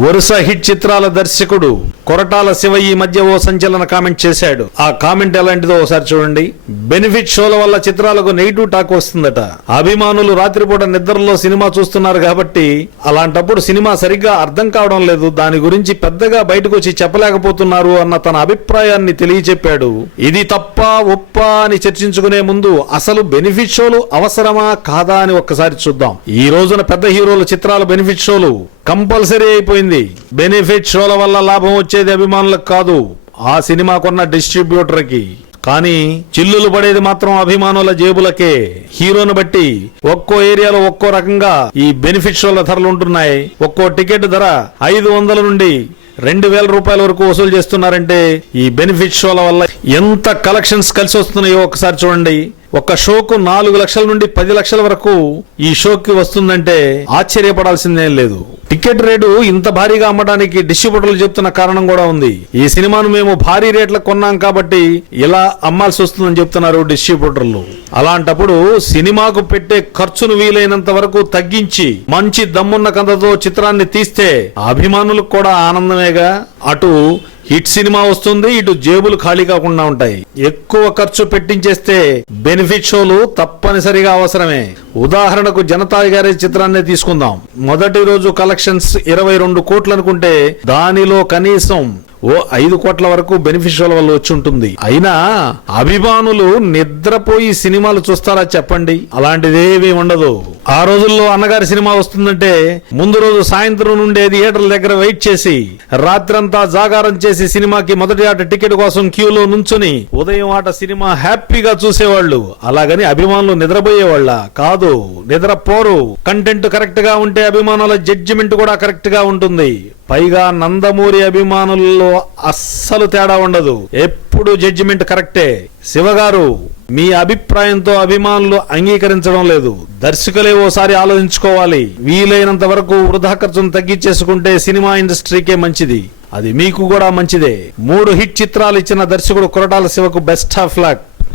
వరుస హిట్ చిత్రాల దర్శకుడు కొరటాల శివ ఈ మధ్య ఓ సంచలన కామెంట్ చేశాడు. ఆ కామెంట్ ఎలాంటిదో ఒకసారి చూడండి. బెనిఫిట్ షోల వల్ల చిత్రాలకు నెగిటివ్ టాక్ వస్తుందట. అభిమానులు రాత్రిపూట నిద్రలో సినిమా చూస్తున్నారు కాబట్టి అలాంటప్పుడు సినిమా సరిగ్గా అర్థం కావడం లేదు. దాని గురించి పెద్దగా బయటకు వచ్చి చెప్పలేకపోతున్నారు అన్న తన అభిప్రాయాన్ని తెలియచెప్పాడు. ఇది తప్ప ఒప్ప అని చర్చించుకునే ముందు అసలు బెనిఫిట్ షోలు అవసరమా కాదా అని ఒక్కసారి చూద్దాం. ఈ రోజున పెద్ద హీరోల చిత్రాల బెనిఫిట్ షోలు కంపల్సరీ అయిపోయింది. బెనిఫిట్ షోల వల్ల లాభం వచ్చేది అభిమానులకు కాదు ఆ సినిమా కొన్న డిస్ట్రిబ్యూటర్కి కానీ చిల్లులు పడేది మాత్రం అభిమానుల జేబులకే. హీరోను బట్టి ఒక్కో ఏరియాలో ఒక్కో రకంగా ఈ బెనిఫిట్ షోల ధరలు ఉంటున్నాయి. ఒక్కో టికెట్ ధర ఐదు వందల నుండి రెండు వేల రూపాయల వరకు వసూలు చేస్తున్నారంటే ఈ బెనిఫిట్ షోల వల్ల ఎంత కలెక్షన్స్ కలిసి వస్తున్నాయో ఒకసారి చూడండి. ఒక షోకు నాలుగు లక్షల నుండి పది లక్షల వరకు ఈ షోకి వస్తుందంటే ఆశ్చర్యపడాల్సిందేం లేదు. టికెట్ రేటు ఇంత భారీగా అమ్మడానికి డిస్ట్రిబ్యూటర్లు చెప్తున్న కారణం కూడా ఉంది. ఈ సినిమాను మేము భారీ రేట్లకు కొన్నాం కాబట్టి ఇలా అమ్మాల్సి వస్తుందని చెప్తున్నారు డిస్ట్రిబ్యూటర్లు. అలాంటప్పుడు సినిమాకు పెట్టే ఖర్చును వీలైనంత వరకు తగ్గించి మంచి దమ్మున్న కథతో చిత్రాన్ని తీస్తే అభిమానులకు కూడా ఆనందమేగా. అటు హిట్ సినిమా వస్తుంది ఇటు జేబులు ఖాళీ కాకుండా ఉంటాయి. ఎక్కువ ఖర్చు పెట్టించేస్తే బెనిఫిట్ షోలు తప్పనిసరిగా అవసరమే. ఉదాహరణకు జనతా గారి చిత్రాన్ని తీసుకుందాం. మొదటి రోజు కలెక్షన్స్ ఇరవై రెండు కోట్లు అనుకుంటే దానిలో కనీసం ఓ ఐదు కోట్ల వరకు బెనిఫిషియల్ వల్ల వచ్చి ఉంటుంది. అయినా అభిమానులు నిద్రపోయి సినిమాలు చూస్తారా చెప్పండి? అలాంటిదేమీ ఉండదు. ఆ రోజుల్లో అన్నగారి సినిమా వస్తుందంటే ముందు రోజు సాయంత్రం నుండే థియేటర్ల దగ్గర వెయిట్ చేసి రాత్రంతా జాగారం చేసి సినిమాకి మొదటి ఆట టికెట్ కోసం క్యూలో నుంచుని ఉదయం ఆట సినిమా హ్యాపీగా చూసేవాళ్ళు. అలాగని అభిమానులు నిద్రపోయేవాళ్ళ. కాదు నిద్రపోరు. కంటెంట్ కరెక్ట్గా ఉంటే అభిమానుల జడ్జిమెంట్ కూడా కరెక్ట్గా ఉంటుంది. పైగా నందమూరి అభిమానుల్లో అస్సలు తేడా ఉండదు. ఎప్పుడు జడ్జిమెంట్ కరెక్టే శివగారు మీ అభిప్రాయంతో అభిమానులు అంగీకరించడం లేదు. దర్శకులే ఓసారి ఆలోచించుకోవాలి. వీలైనంత వరకు వృధా ఖర్చును తగ్గించేసుకుంటే సినిమా ఇండస్ట్రీకే మంచిది. అది మీకు కూడా మంచిదే. మూడు హిట్ చిత్రాలు ఇచ్చిన దర్శకుడు కొరటాల శివకు బెస్ట్ ఆఫ్ లక్